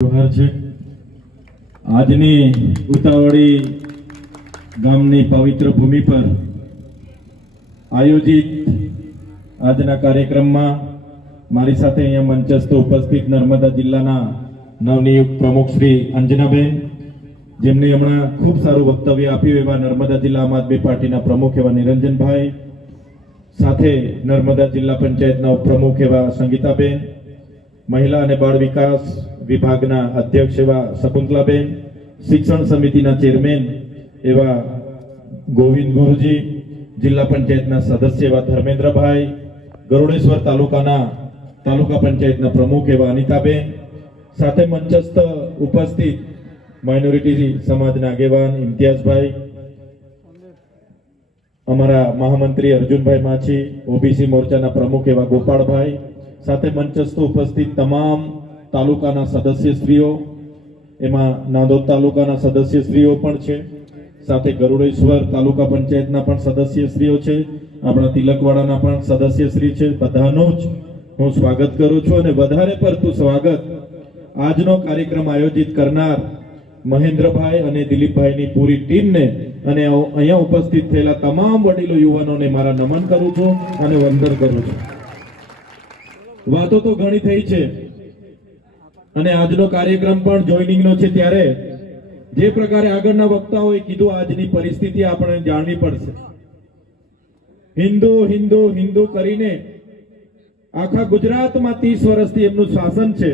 જોહાર છે। આજની ઉતાવળી ગામની પવિત્ર ભૂમિ પર આયોજિત આજના કાર્યક્રમમાં મારી સાથે અહીંયા મંચસ્થ ઉપસ્થિત નર્મદા જિલ્લાના નવનિયુક્ત પ્રમુખ શ્રી અંજનાબેન, જેમને હમણાં ખૂબ સારું વક્તવ્ય આપ્યું એવા નર્મદા જિલ્લા આમ આદમી પાર્ટીના પ્રમુખ એવા નિરંજનભાઈ, સાથે નર્મદા જિલ્લા પંચાયતના ઉપપ્રમુખ એવા સંગીતાબેન, મહિલા અને બાળ વિકાસ વિભાગના અધ્યક્ષ એવા શકુંતલાબેન, શિક્ષણ સમિતિના ચેરમેન એવા ગોવિંદ ગુરુજી, જિલ્લા પંચાયતના સદસ્ય એવા ધર્મેન્દ્રભાઈ, ગરુડેશ્વર તાલુકા પંચાયતના પ્રમુખ એવા અનિતાબેન, સાથે મંચસ્થ ઉપસ્થિત માઇનોરિટી સમાજના આગેવાન ઇમ્તિયાઝભાઈ, અમારા મહામંત્રી અર્જુનભાઈ માછી, ઓબીસી મોરચાના પ્રમુખ એવા ગોપાળભાઈ, સાથે મંચસ્થ ઉપસ્થિત તમામ તાલુકાના સદસ્યશ્રીઓ, એમાં નાંદોદ તાલુકાના સદસ્યશ્રીઓ પણ છે, સાથે ગરુડેશ્વર તાલુકા પંચાયતના પણ સદસ્યશ્રીઓ છે, આપણા તિલકવાડાના પણ સદસ્યશ્રી છે। બધાનું જ હું સ્વાગત કરું છું અને વધારે પડતું સ્વાગત આજનો કાર્યક્રમ આયોજિત કરનાર મહેન્દ્રભાઈ અને દિલીપભાઈની પૂરી ટીમને અને અહીંયા ઉપસ્થિત થયેલા તમામ વડીલો યુવાનોને મારા નમન કરું છું અને વંદન કરું છું। વાતો તો ઘણી થઈ છે અને આજનો કાર્યક્રમ પણ જોઈનિંગનો છે, ત્યારે જે પ્રકારે આગળના વક્તાઓએ કીધું આજની પરિસ્થિતિ આપણે જાણવી પડશે। હિન્દુ હિન્દુ હિન્દુ કરીને આખા ગુજરાતમાં 30 વર્ષથી એમનું શાસન છે,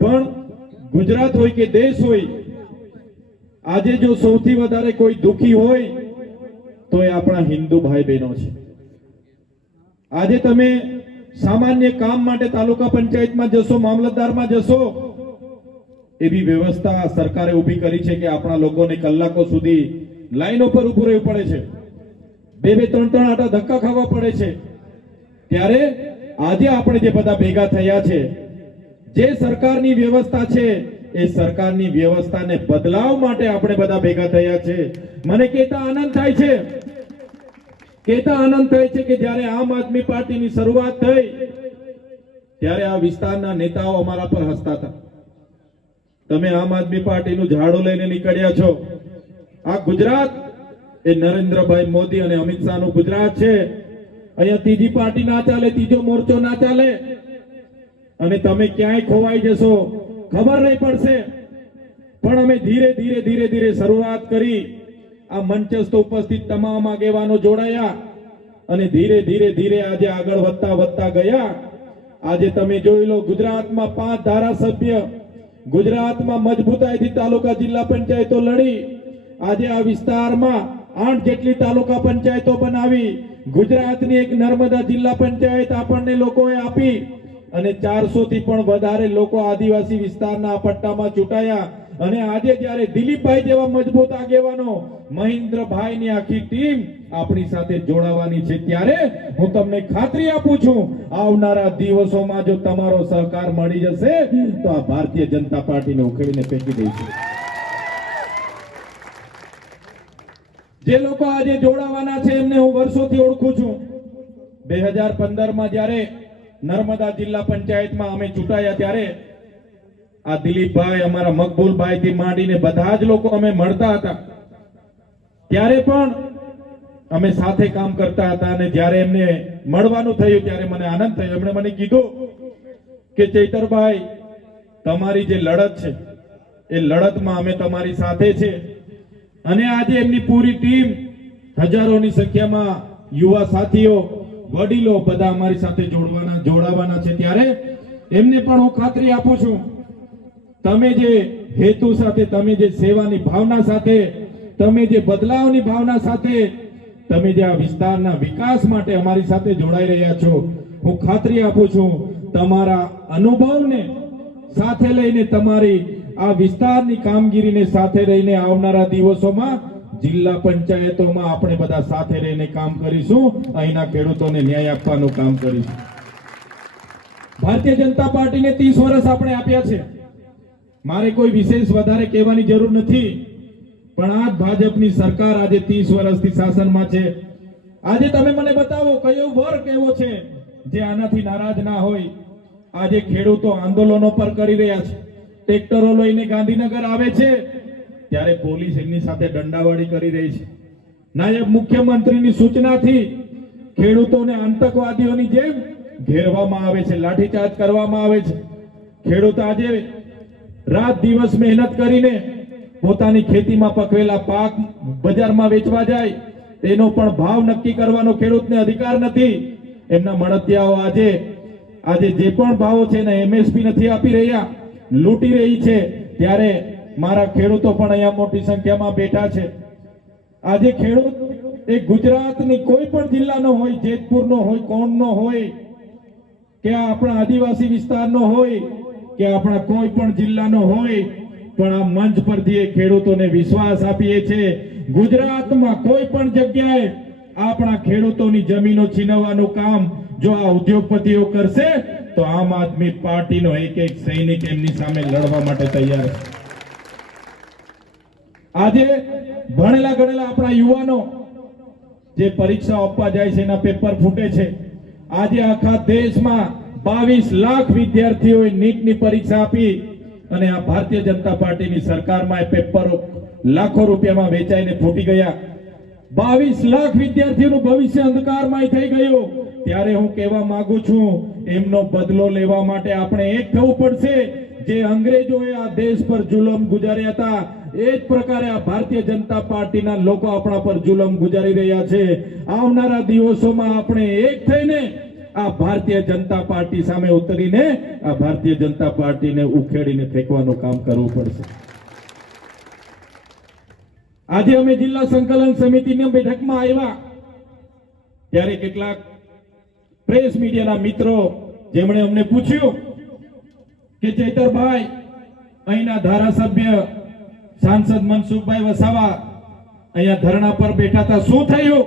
પણ ગુજરાત હોય કે દેશ હોય, આજે જો સૌથી વધારે કોઈ દુખી હોય તો એ આપણા હિન્દુ ભાઈ બહેનો છે। આજે તમે સામાન્ય કામ માટે તાલુકા પંચાયતમાં જશો, મામલતદારમાં જશો, એવી વ્યવસ્થા સરકારે ઊભી કરી છે કે આપણા લોકોને કલાકો સુધી લાઈનો પર ઊભું રહેવું પડે છે, 2-3 આટા ધક્કા ખાવા પડે છે। ત્યારે આજે આપણે જે બધા ભેગા થયા છે, જે સરકારની વ્યવસ્થા છે એ સરકારની વ્યવસ્થાને બદલાવ માટે આપણે બધા ભેગા થયા છે। મને કહેતા આનંદ થાય છે કે જ્યારે આમ આદમી પાર્ટીની શરૂઆત થઈ ત્યારે આ વિસ્તારના નેતાઓ અમારા પર હસતા હતા। તમે આમ આદમી પાર્ટીનું ઝાડુ લઈને નીકળ્યા છો, આ ગુજરાત એ નરેન્દ્રભાઈ મોદી અને અમિત શાહનું ગુજરાત છે, અહીંયા ત્રીજી પાર્ટી ના ચાલે, ત્રીજો મોરચો ના ચાલે અને તમે ક્યાંય ખોવાઈ જશો ખબર નહીં પડશે। પણ અમે ધીરે ધીરે શરૂઆત કરી, આ મંચસ્થ ઉપસ્થિત તમામ આગેવાનો જોડાયા અને ધીરે આજે આગળ વધતા ગયા। આજે તમે જોઈ લો, ગુજરાતમાં 5 ધારાસભ્ય, ગુજરાતમાં મજબૂતાઈથી તાલુકા જિલ્લા પંચાયતો લડી, આજે આ વિસ્તારમાં 8 જેટલી તાલુકા પંચાયતો બનાવી, ગુજરાતની એક નર્મદા જિલ્લા પંચાયત આપણને લોકોએ આપી અને 400 થી પણ વધારે લોકો આદિવાસી વિસ્તારના આ પટ્ટામાં ચૂંટાયા। અને આજે જ્યારે દિલીપભાઈ જેવા મજબૂત આગેવાનો, મહેન્દ્રભાઈની આખી ટીમ આપણી સાથે જોડાવાની છે, ત્યારે હું તમને ખાતરી આપું છું, આવનારા દિવસોમાં જો તમારો સહકાર મળી જશે તો આ ભારતીય જનતા પાર્ટીને ઉખેડીને ફેંકી દઈશું। જે લોકો આજે જોડાવાના છે એમને હું વર્ષોથી ઓળખું છું। 2015માં જ્યારે નર્મદા જિલ્લા પંચાયતમાં અમે ચૂંટાયા ત્યારે આ દિલીપભાઈ, અમારા મકબૂલભાઈ થી માંડીને બધા જ લોકો અમે મળતા હતા, ત્યારે પણ અમે સાથે કામ કરતા હતા। અને જ્યારે એમને મળવાનું થયું ત્યારે મને આનંદ થયો। એમણે મને કીધું કે ચૈતરભાઈ, તમારી જે લડત છે એ લડતમાં અમે તમારી સાથે છે। અને આજે એમની પૂરી ટીમ, હજારોની સંખ્યામાં યુવા સાથીઓ, વડીલો બધા અમારી સાથે જોડાવાના છે, ત્યારે એમને પણ હું ખાતરી આપું છું, તમે જે હેતુ સાથે, તમે જે સેવાની ભાવના સાથે, તમે જે બદલાવની ભાવના સાથે, તમે જે આ વિસ્તારના વિકાસ માટે અમારી સાથે જોડાઈ રહ્યા છો, હું ખાતરી આપું છું, તમારા અનુભવને સાથે લઈને, તમારી આ વિસ્તારની કામગીરીને સાથે રહીને આવનારા દિવસોમાં જિલ્લા પંચાયતોમાં આપણે બધા સાથે રહીને કામ કરીશું, અહીંના ખેડૂતોને ન્યાય આપવાનું કામ કરીશું। ભારતીય જનતા પાર્ટીને 30 વર્ષ આપણે આપ્યા છે, મારે કોઈ વિશેષ વધારે કહેવાની જરૂર નથી, પણ આ ભાજપની સરકાર આજે 30 વર્ષથી શાસનમાં છે। આજે તમે મને બતાવો કયો વર્ગ એવો છે જે આનાથી નારાજ ના હોય। આજે ખેડૂતો આંદોલનો પર કરી રહ્યા છે, ટ્રેક્ટરો લઈને ગાંધીનગર આવે છે ત્યારે પોલીસ એમની સાથે દંડાવાળી કરી રહી છે. નાયબ મુખ્યમંત્રીની સૂચનાથી ખેડૂતોને આતંકવાદીઓની જેમ ઘેરવામાં આવે છે, લાઠીચાર્જ કરવામાં આવે છે. ખેડૂત આજે રાત દિવસ મહેનત કરીને પોતાની ખેતીમાં પકવેલા પાક બજારમાં વેચવા જાય, તેનો પણ ભાવ નક્કી કરવાનો ખેડૂતને અધિકાર નથી. એમના મળતિયાઓ આજે જે પણ ભાવો છે એને એમએસપી નથી આપી રહ્યા, લૂંટી રહી છે. ત્યારે મારા ખેડૂતો પણ અહીંયા મોટી સંખ્યામાં બેઠા છે. આજે ખેડૂત એ ગુજરાતની કોઈ પણ જિલ્લાનો હોય, જેતપુરનો હોય, કોણનો હોય, કે આપણા આદિવાસી વિસ્તારનો હોય, કે આપણા કોઈ પણ જિલ્લાનો હોય, પણ આ મંચ પરથી ખેડૂતોને વિશ્વાસ આપીએ છે ગુજરાતમાં કોઈ પણ જગ્યાએ આપણા ખેડૂતોની જમીનો છીનવવાનું કામ જો આ ઉદ્યોગપતિઓ કરશે તો આમ આદમી પાર્ટીનો એક એક સૈનિક એમની સામે લડવા માટે તૈયાર છે. આજે ભણેલા ગણેલા આપણા યુવાનો જે પરીક્ષા આપવા જાય છે એના પેપર ફૂટે છે. આજે આખા દેશમાં 22 લાખ વિદ્યાર્થીઓએ નીટની પરીક્ષા આપી અને આ ભારતીય જનતા પાર્ટીની સરકારમાં એ પેપરો લાખો રૂપિયામાં વેચાઈને ફૂટી ગયા. 22 લાખ વિદ્યાર્થીઓનું ભવિષ્ય અંધકારમય થઈ ગયું. ત્યારે હું કહેવા માંગુ છું, એમનો બદલો લેવા માટે આપણે એક થવું પડશે. જે અંગ્રેજોએ આ દેશ પર જુલમ ગુજાર્યા હતા એ જ પ્રકારે આ ભારતીય જનતા પાર્ટીના લોકો આપણા પર જુલમ ગુજારી રહ્યા છે. આવનારા દિવસોમાં આપણે એક થઈને આ ભારતીય જનતા પાર્ટી સામે ઉતરીને આ ભારતીય જનતા પાર્ટીને ઉખેડીને ફેંકવાનું કામ કરવું પડશે. આજે અમે જિલ્લા સંકલન સમિતિની બેઠકમાં આવ્યા ત્યારે કેટલાક પ્રેસ મીડિયાના મિત્રો જેમણે અમને પૂછ્યું કે ચૈતરભાઈ, અહીંના ધારાસભ્ય સાંસદ મનસુખભાઈ વસાવા અહીંયા ધરણા પર બેઠા હતા, શું થયું?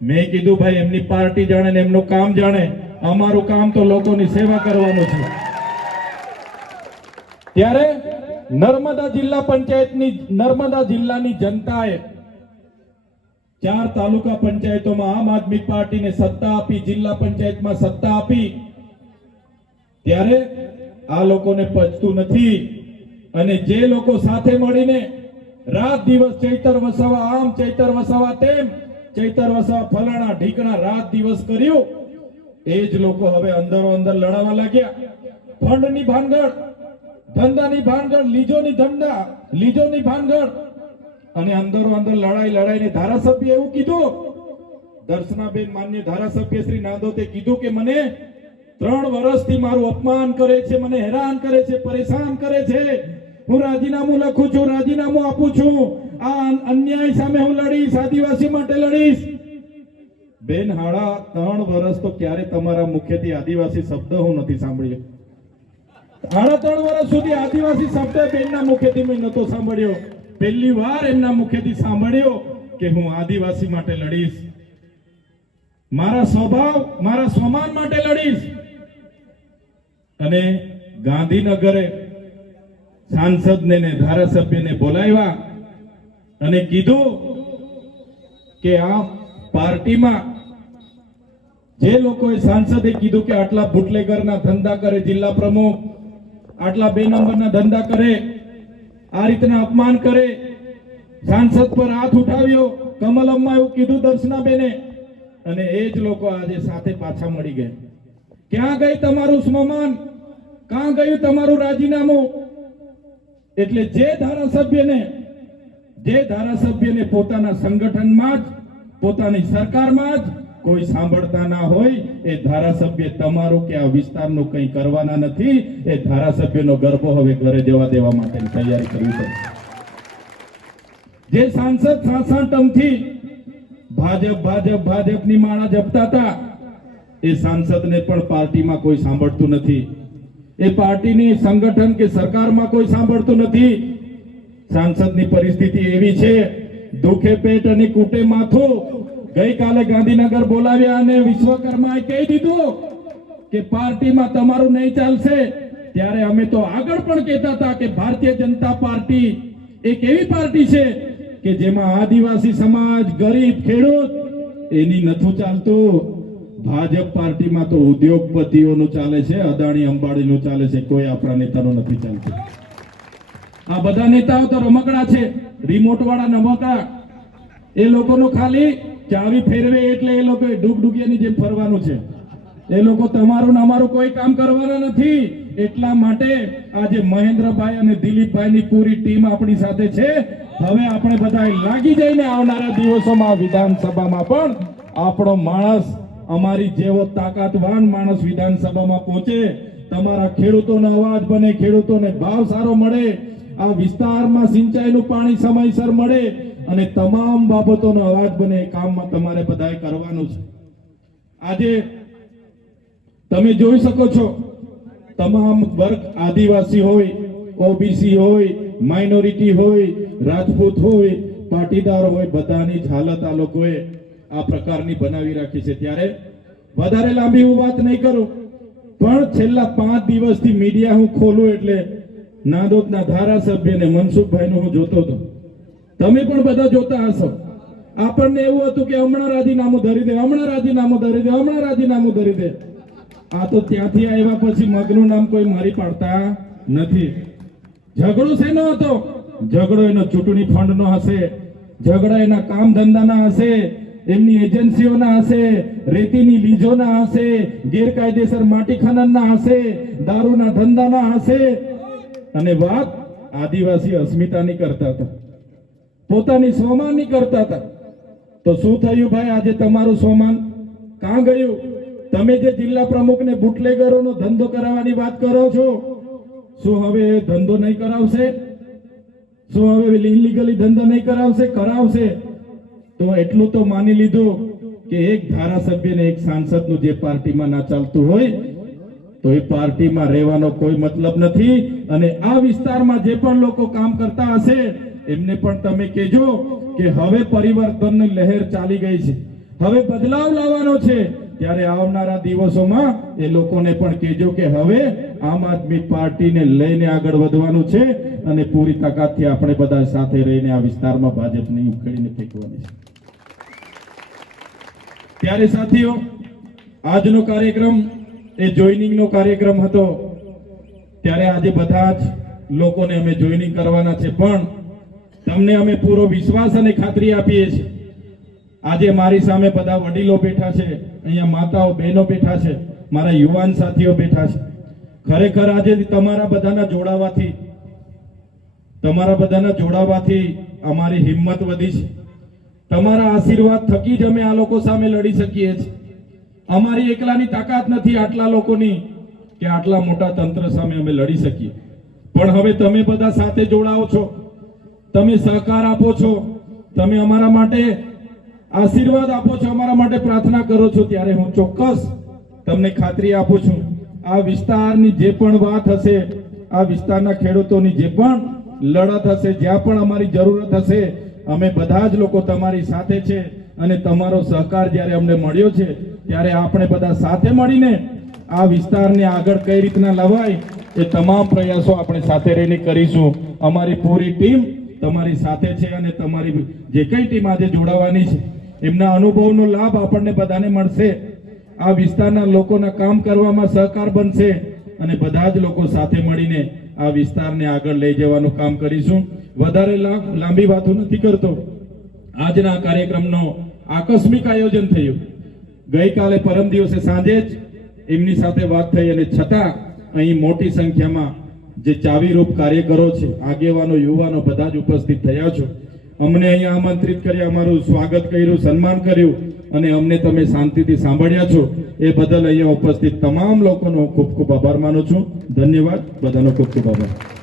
મેં કીધું ભાઈ એમની પાર્ટી જાણે ને એમનું કામ જાણે, અમારું કામ તો લોકોની સેવા કરવાનું છે. ત્યારે નર્મદા જિલ્લાની જનતાએ 4 તાલુકા પંચાયતોમાં આમ આદમી પાર્ટીને સત્તા આપી, જિલ્લા પંચાયતમાં સત્તા આપી. ત્યારે આ લોકોને પચતું નથી અને જે લોકો સાથે મળીને રાત દિવસ ચૈતર વસાવા આમ, ચૈતર વસાવા તેમ, ચૈતર વસાવા ફલાણા ઢીકણા રાત દિવસ કર્યું, એ જ લોકો હવે અંદરો અંદર લડાવા લાગ્યા. ફંડની ભાનગડ, ધંધાની ભાનગડ, લીજોની ભાનગડ અને અંદરો અંદર લડાઈને ધારાસભ્ય એવું કીધું, દર્શનાબેન માન્ય ધારાસભ્ય શ્રી નાંદોતે કીધું કે મને 3 વર્ષથી મારું અપમાન કરે છે, મને હેરાન કરે છે, પરેશાન કરે છે, હું રાજીનામું લખું છું, રાજીનામું આપું છું, આ અન્યાય સામે હું લડીશ, આદિવાસી માટે લડીશ. બેન હાડા 3 વર્ષ તો ક્યારે તમારા મુખેથી આદિવાસી શબ્દ હું નથી સાંભળ્યો. 3 વર્ષ સુધી આદિવાસી શબ્દ બેનના મુખેથી મેં નતો સાંભળ્યો. પહેલી વાર એમના મુખેથી સાંભળ્યો કે હું આદિવાસી માટે લડીશ, મારા સ્વભાવ, મારા સ્વમાન માટે લડીશ. અને ગાંધીનગરે સાંસદને ને ધારાસભ્યને બોલાવ્યા અને કીધું કે આ પાર્ટીમાં જે લોકોએ, સાંસદે કીધું કે આટલા બુટલેગરના ધંધા કરે જિલ્લા પ્રમુખ, આટલા 2 નંબરના ધંધા કરે, આ રીતના અપમાન કરે, સાંસદ પર હાથ ઉઠાવ્યો, કમલમમાં એવું કીધું દર્શનાબેને, અને એ જ લોકો આજે સાથે પાછા મળી ગયા. ક્યાં ગઈ તમારું સ્વમાન? ક્યાં ગયું તમારું રાજીનામું? એટલે જે ધારાસભ્યને પોતાના સંગઠનમાં જ, પોતાની સરકારમાં જ કોઈ સાંભળતા ના હોય, એ ધારાસભ્ય તમારું કે આ વિસ્તારનું કંઈ કરવાના નથી. એ ધારાસભ્યનો ગરબો હવે ઘરે જવા દેવા માટેની તૈયારી કરવી પડશે. જે સાંસદ 7 ટર્મથી ભાજપની માળા જપતા હતા, એ સાંસદને પણ પાર્ટીમાં કોઈ સાંભળતું નથી, એ પાર્ટીની સંગઠન કે સરકારમાં કોઈ સાંભળતું નથી. સાંસદની પરિસ્થિતિ એવી છે, દુખે પેટ અને કૂટે માથું. ગઈકાલે ગાંધીનગર બોલાવ્યા અને વિશ્વકર્માએ કહી દીધું કે પાર્ટીમાં તમારું નહીં ચાલશે. ત્યારે અમે તો આગળ પણ કહેતા હતા કે ભારતીય જનતા પાર્ટી એક એવી પાર્ટી છે કે જેમાં આદિવાસી સમાજ, ગરીબ, ખેડૂત એની નથી ચાલતું. ભાજપ પાર્ટીમાં તો ઉદ્યોગપતિઓનું ચાલે છે, અદાણી અંબાણીનું ચાલે છે, કોઈ આપણા નેતાનું નથી ચાલતું. આ બધા નેતાઓ તો રમકડા છે, રિમોટ વાળા રમકડા. એ લોકોનું ખાલી ચાવી ફેરવે એટલે એ લોકો ડૂગડૂગિયાની જેમ ફરવાનું છે. એ લોકો તમારું ને અમારું કોઈ કામ કરવાના નથી. એટલા માટે આજે મહેન્દ્રભાઈ અને દિલીપભાઈની પૂરી ટીમ આપણી સાથે છે. હવે આપણે બધા લાગી જઈને આવનારા દિવસોમાં વિધાનસભામાં પણ આપણો માણસ, અમારી જેવો તાકાતવાન માણસ વિધાનસભામાં પહોંચે, તમારા ખેડૂતોનો અવાજ બને, ખેડૂતોને ભાવ સારો મળે, આ વિસ્તારમાં સિંચાઈનું પાણી સમયસર મળે અને તમામ બાબતોનો અવાજ બને. એ કામમાં તમારે બધાએ કરવાનું છે. આજે તમે જોઈ શકો છો, તમામ વર્ગ, આદિવાસી હોય, ઓબીસી હોય, માઇનોરિટી હોય, રાજપૂત હોય, પાટીદાર હોય, બધાની જ હાલત આ લોકોએ આ પ્રકારની બનાવી રાખી છે. ત્યારે વધારે લાંબી હું વાત નહીં કરું, પણ છેલ્લા 5 દિવસથી મીડિયા હું ખોલું એટલે નાંદોદના ધારાસભ્યને મનસુખભાઈનું હું જોતો હતો. તમે પણ બધા જોતા હશો. આપણને એવું હતું કે હમણાં રાજીનામું ધરી દે, હમણાં રાજીનામું ધરી દે, હમણાં રાજીનામું ધરી દે. આ તો ત્યાંથી આવ્યા પછી મગનું નામ કોઈ મારી પાડતા નથી. ઝઘડો શેનો હતો? ઝઘડો એનો ચૂંટણી ફંડનો હશે, ઝઘડા એના કામ ધંધાના હશે, એમની એજન્સીઓના હશે, રેતીની લીઝોના હશે, ગેરકાયદેસર માટી ખનનના હશે, દારૂના ધંધાના હશે. અને વાત આદિવાસી અસ્મિતાની કરતા હતા, પોતાની સ્વમાનની કરતા હતા. તો શું થયું ભાઈ? આજે તમારું સ્વમાન કાં ગયું? તમે જે જિલ્લા પ્રમુખને બુટલેગરોનો ધંધો કરાવવાની વાત કરો છો, શું હવે ધંધો નહીં કરાવશે? શું હવે ઇલીગલી ધંધો નહીં કરાવશે? કરાવશે. તો એટલું તો માની લીધું કે એક ધારાસભ્યને, એક સાંસદનું જે પાર્ટીમાં ના ચાલતું હોય તો એ પાર્ટીમાં રહેવાનો કોઈ મતલબ નથી. અને આ વિસ્તારમાં જે પણ લોકો કામ કરતા હશે એમને પણ તમે કહેજો કે હવે પરિવર્તનની લહેર ચાલી ગઈ છે, હવે બદલાવ લાવવાનો છે. ત્યારે આવનારા દિવસોમાં એ લોકોને પણ કહેજો કે હવે આમ આદમી પાર્ટીને લઈને આગળ વધવાનું છે અને પૂરી તાકાતથી આપણે બધા સાથે રહીને આ વિસ્તારમાં ભાજપને ઉખેડીને ફેંકવાની છે. ત્યારે સાથીઓ, આજનો કાર્યક્રમ એ જોઈનિંગનો કાર્યક્રમ હતો. ત્યારે આજે બધા જ લોકોને અમે જોઈનિંગ કરવાના છે, પણ તમને અમે પૂરો વિશ્વાસ અને ખાતરી આપીએ છીએ. આજે મારી સામે બધા વડીલો બેઠા છે, અહીંયા માતાઓ, બહેનો બેઠા છે, મારા યુવાન સાથીઓ બેઠા છે. ખરેખર આજે તમારા બધાના જોડાવાથી અમારી હિંમત વધી છે. તમારા આશીર્વાદ થકી જ અમે આ લોકો સામે લડી શકીએ છીએ. અમારી એકલાની તાકાત નથી આટલા લોકોની કે આટલા મોટા તંત્ર સામે અમે લડી શકીએ. પણ હવે તમે બધા સાથે જોડાઓ છો, તમે સહકાર આપો છો, તમે અમારા માટે આશીર્વાદ આપો છો, અમારા માટે પ્રાર્થના કરો છો. ત્યારે હું ચોક્કસ તમને ખાતરી આપું છું, આ વિસ્તારની જે પણ વાત હશે, આ વિસ્તારના ખેડૂતોની જે પણ લડત હશે, જ્યાં પણ અમારી જરૂરત હશે, અમે બધા જ લોકો તમારી સાથે છે. અને તમારો સહકાર જ્યારે અમને મળ્યો છે ત્યારે આપણે બધા સાથે મળીને આ વિસ્તારને આગળ કઈ રીતના લવાય એ તમામ પ્રયાસો આપણે સાથે રહીને કરીશું. અમારી પૂરી ટીમ તમારી સાથે છે અને તમારી જે કઈ ટીમ આજે જોડાવાની છે એમના અનુભવનો લાભ આપણને બધાને મળશે. આ વિસ્તારના લોકોના કામ કરવામાં સહકાર બનશે અને બધા જ લોકો સાથે મળીને આ વિસ્તારને આગળ લઈ જવાનું કામ કરીશું. વધારે લાંબી વાતો નથી કરતો. આજના કાર્યક્રમનો આકસ્મિક આયોજન થયું. ગઈકાલે પરમ દિવસે સાંજે જ એમની સાથે વાત થઈ અને છતાં અહીં મોટી સંખ્યામાં જે ચાવીરૂપ કાર્યકરો છે, આગેવાનો, યુવાનો બધા જ ઉપસ્થિત થયા છો. અમને અહીંયા આમંત્રિત કર્યા, અમારું સ્વાગત કર્યું, સન્માન કર્યું અને અમને તમે શાંતિથી સાંભળ્યા છો. એ બદલ અહીંયા ઉપસ્થિત તમામ લોકોનો ખૂબ ખૂબ આભાર માનું છું. ધન્યવાદ. બધાનો ખૂબ ખૂબ આભાર.